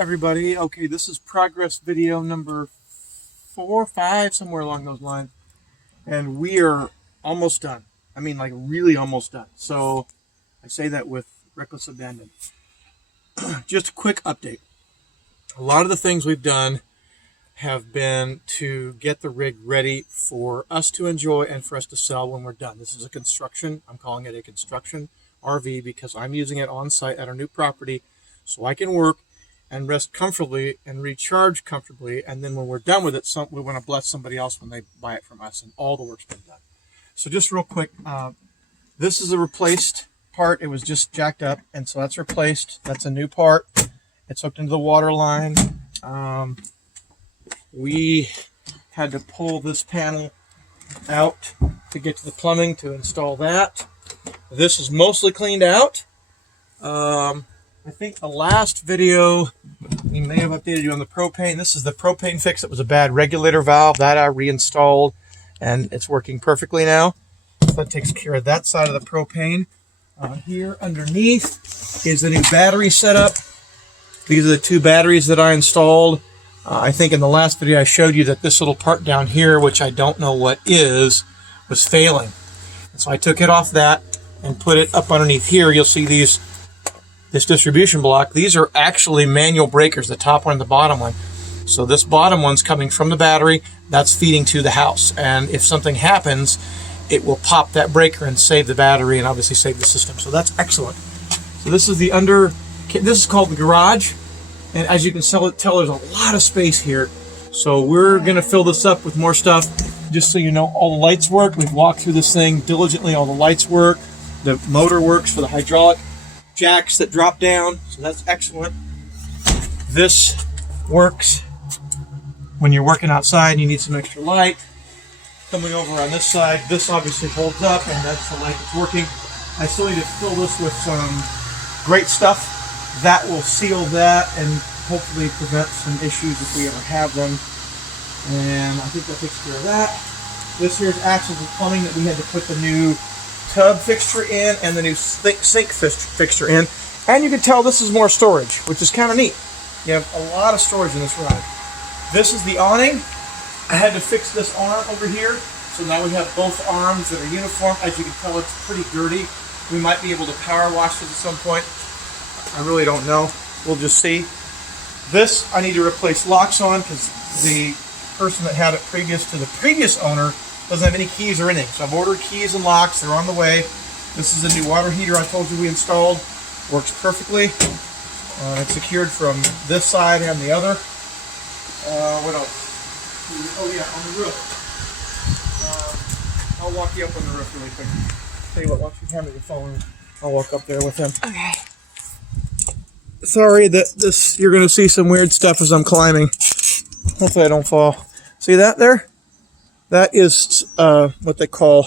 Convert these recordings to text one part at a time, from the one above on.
everybody. Okay, this is progress video number 4 or 5, somewhere along those lines. And we are almost done. I mean, like really almost done. So I say that with reckless abandon. Just a quick update. A lot of the things we've done have been to get the rig ready for us to enjoy and for us to sell when we're done. This is a construction. I'm calling it a construction RV because I'm using it on site at our new property so I can work and rest comfortably and recharge comfortably. And then when we're done with it, we want to bless somebody else when they buy it from us, and all the work's been done. So just real quick, this is a replaced part. It was just jacked up, and so that's replaced. That's a new part. It's hooked into the water line. We had to pull this panel out to get to the plumbing to install that. This is mostly cleaned out. I think the last video, we may have updated you on the propane. This is the propane fix. It was a bad regulator valve that I reinstalled, and it's working perfectly now. So that takes care of that side of the propane. Here underneath is the new battery setup. These are the 2 batteries that I installed. I think in the last video I showed you that this little part down here, which I don't know what is, was failing. And so I took it off that and put it up underneath here. You'll see this distribution block. These are actually manual breakers, the top one and the bottom one. So this bottom one's coming from the battery. That's feeding to the house. And if something happens, it will pop that breaker and save the battery and obviously save the system. So that's excellent. So this is this is called the garage. And as you can tell, there's a lot of space here. So we're gonna fill this up with more stuff. Just so you know, all the lights work. We've walked through this thing diligently. All the lights work. The motor works for the hydraulic jacks that drop down. So that's excellent. This works when you're working outside and you need some extra light. Coming over on this side, this obviously holds up, and that's the light that's working. I still need to fill this with some great stuff that will seal that and hopefully prevent some issues if we ever have them. And I think that takes care of that. This here is actually the plumbing that we had to put the new tub fixture in and the new sink fixture in. And you can tell this is more storage, which is kind of neat. You have a lot of storage in this ride. This is the awning. I had to fix this arm over here. So now we have both arms that are uniform. As you can tell, it's pretty dirty. We might be able to power wash this at some point. I really don't know. We'll just see. This I need to replace locks on because the person that had it previous to the previous owner doesn't have any keys or anything. So I've ordered keys and locks. They're on the way. This is a new water heater I told you we installed. Works perfectly. It's secured from this side and the other. What else? Oh yeah, on the roof. I'll walk you up on the roof really quick. Tell you what, why don't you hand me the phone? I'll walk up there with him. Okay. Sorry that you're going to see some weird stuff as I'm climbing. Hopefully I don't fall. See that there? That is what they call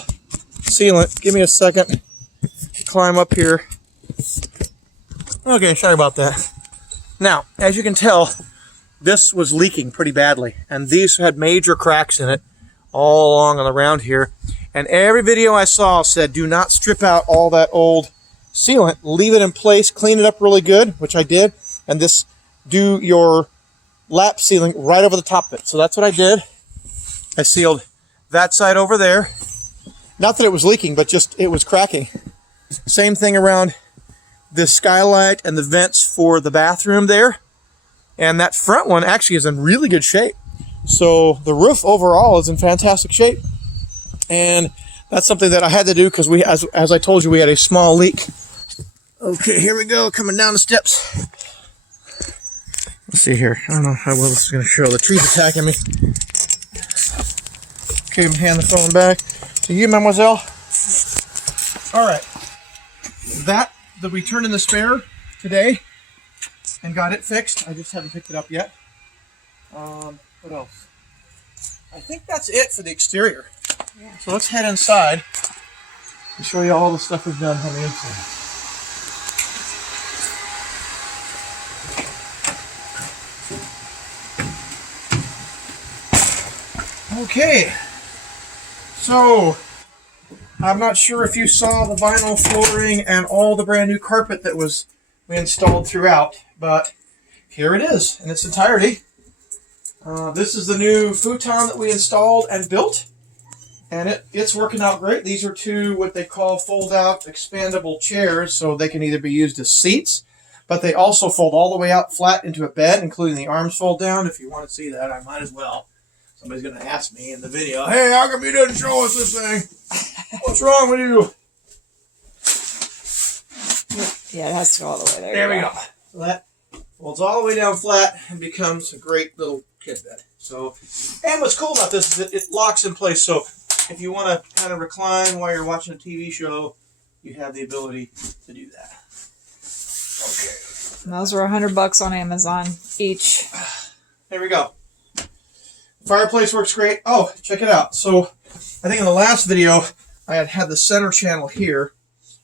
sealant. Give me a second. Climb up here. Okay, sorry about that. Now, as you can tell, this was leaking pretty badly, and these had major cracks in it all along and around here. And every video I saw said, do not strip out all that old sealant, leave it in place, clean it up really good, which I did, and do your lap sealing right over the top of it. So that's what I did. I sealed that side over there. Not that it was leaking, but just it was cracking. Same thing around the skylight and the vents for the bathroom there. And that front one actually is in really good shape. So the roof overall is in fantastic shape. And that's something that I had to do because as I told you, we had a small leak. Okay, here we go, coming down the steps. Let's see here. I don't know how well this is going to show. The tree's attacking me. Okay, I'm going to hand the phone back to you, mademoiselle. All right. We turned in the spare today and got it fixed. I just haven't picked it up yet. What else? I think that's it for the exterior. Yeah. So let's head inside and show you all the stuff we've done on the inside. Okay, so I'm not sure if you saw the vinyl flooring and all the brand new carpet that we installed throughout, but if here it is in its entirety. This is the new futon that we installed and built, and it's working out great. These are two what they call fold-out expandable chairs, so they can either be used as seats, but they also fold all the way out flat into a bed, including the arms fold down. If you want to see that, I might as well. Somebody's going to ask me in the video, hey, how come you didn't show us this thing? What's wrong with you? Yeah, it has to go all the way there. There we go. So that folds all the way down flat and becomes a great little kid bed. So, and what's cool about this is that it locks in place. So if you want to kind of recline while you're watching a TV show, you have the ability to do that. Okay. And those were $100 on Amazon each. There we go. Fireplace works great. Oh, check it out. So I think in the last video, I had the center channel here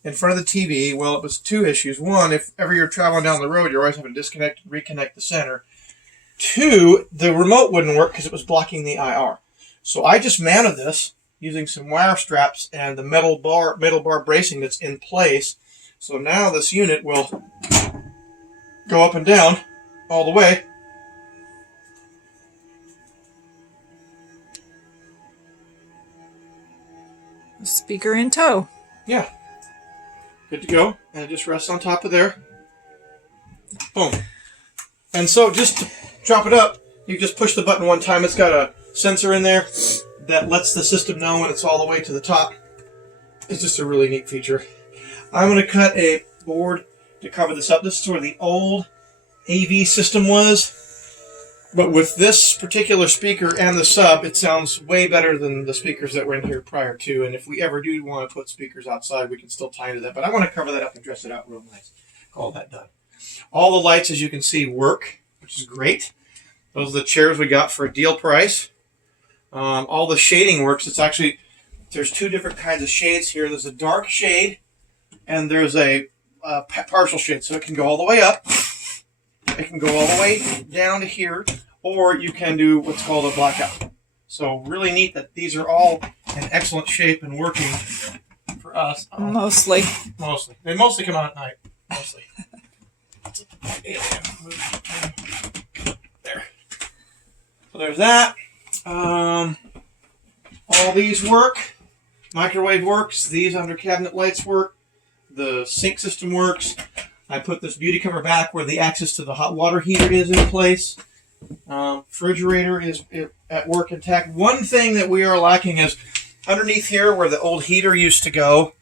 in front of the TV. Well, it was two issues. One, if ever you're traveling down the road, you're always having to disconnect and reconnect the center. Two, the remote wouldn't work because it was blocking the IR. So I just mounted this using some wire straps and the metal bar bracing that's in place. So now this unit will go up and down all the way. Speaker in tow. Yeah. Good to go. And it just rests on top of there. Boom. And so just to drop it up, you just push the button one time. It's got a sensor in there that lets the system know when it's all the way to the top. It's just a really neat feature. I'm going to cut a board to cover this up. This is where the old AV system was. But with this particular speaker and the sub, it sounds way better than the speakers that were in here prior to. And if we ever do want to put speakers outside, we can still tie into that. But I want to cover that up and dress it out real nice. All that done. All the lights, as you can see, work, which is great. Those are the chairs we got for a deal price. All the shading works. It's actually, there's two different kinds of shades here. There's a dark shade, and there's a partial shade. So it can go all the way up. It can go all the way down to here, or you can do what's called a blackout. So really neat that these are all in excellent shape and working for us. Mostly. Mostly. They mostly come out at night. Mostly. There. So there's that. All these work. Microwave works. These under cabinet lights work. The sink system works. I put this beauty cover back where the access to the hot water heater is in place. Refrigerator is at work intact. One thing that we are lacking is underneath here where the old heater used to go.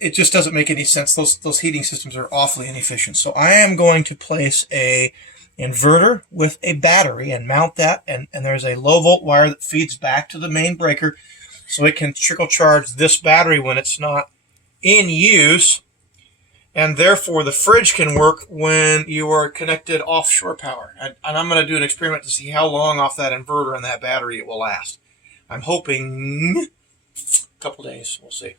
It just doesn't make any sense. Those heating systems are awfully inefficient. So I am going to place a inverter with a battery and mount that. And there's a low volt wire that feeds back to the main breaker so it can trickle charge this battery when it's not in use, and therefore the fridge can work when you are connected offshore power. And I'm going to do an experiment to see how long off that inverter and that battery it will last. I'm hoping a couple days. We'll see.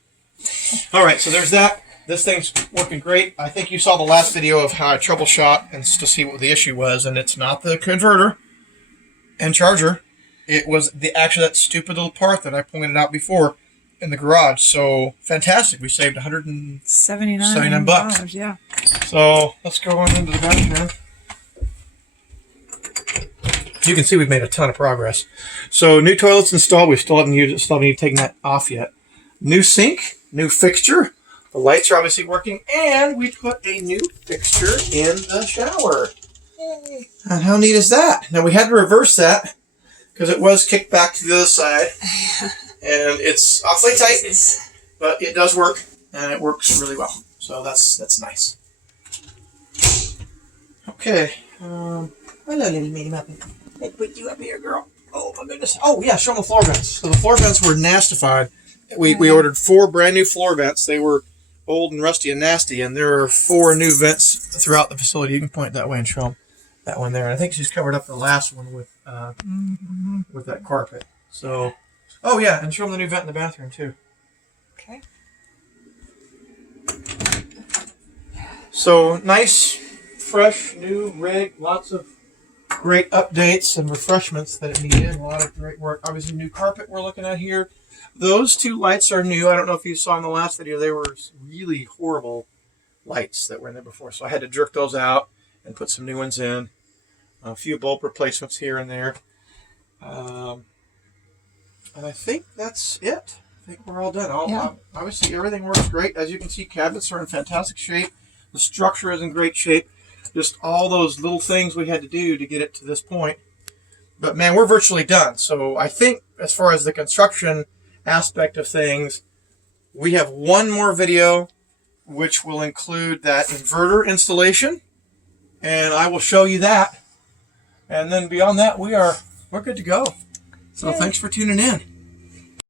All right, so there's that. This thing's working great. I think you saw the last video of how I troubleshot and to see what the issue was, and it's not the converter and charger. It was actually that stupid little part that I pointed out before in the garage. So fantastic. We saved $179. Yeah. So let's go on into the bathroom. You can see we've made a ton of progress. So new toilets installed. We still haven't used it, still haven't taken that off yet. New sink, new fixture. The lights are obviously working, and we put a new fixture in the shower. Yay. And how neat is that? Now we had to reverse that because it was kicked back to the other side. And it's awfully tight, but it does work, and it works really well. So that's nice. Okay. Hello, little meaty muppet. Let's put you up here, girl. Oh, my goodness. Oh, yeah, show them the floor vents. So the floor vents were nastified. We ordered 4 brand new floor vents. They were old and rusty and nasty, and there are 4 new vents throughout the facility. You can point that way and show them that one there. And I think she's covered up the last one with that carpet. So... Oh, yeah, and show them the new vent in the bathroom, too. Okay. So, nice, fresh, new rig. Lots of great updates and refreshments that it needed. A lot of great work. Obviously, new carpet we're looking at here. Those 2 lights are new. I don't know if you saw in the last video. They were really horrible lights that were in there before. So I had to jerk those out and put some new ones in. A few bulb replacements here and there. And I think that's it. I think we're all done. Yeah. Obviously, everything works great. As you can see, cabinets are in fantastic shape. The structure is in great shape. Just all those little things we had to do to get it to this point. But man, we're virtually done. So I think as far as the construction aspect of things, we have one more video which will include that inverter installation. And I will show you that. And then beyond that, we're good to go. So Yay. Thanks for tuning in.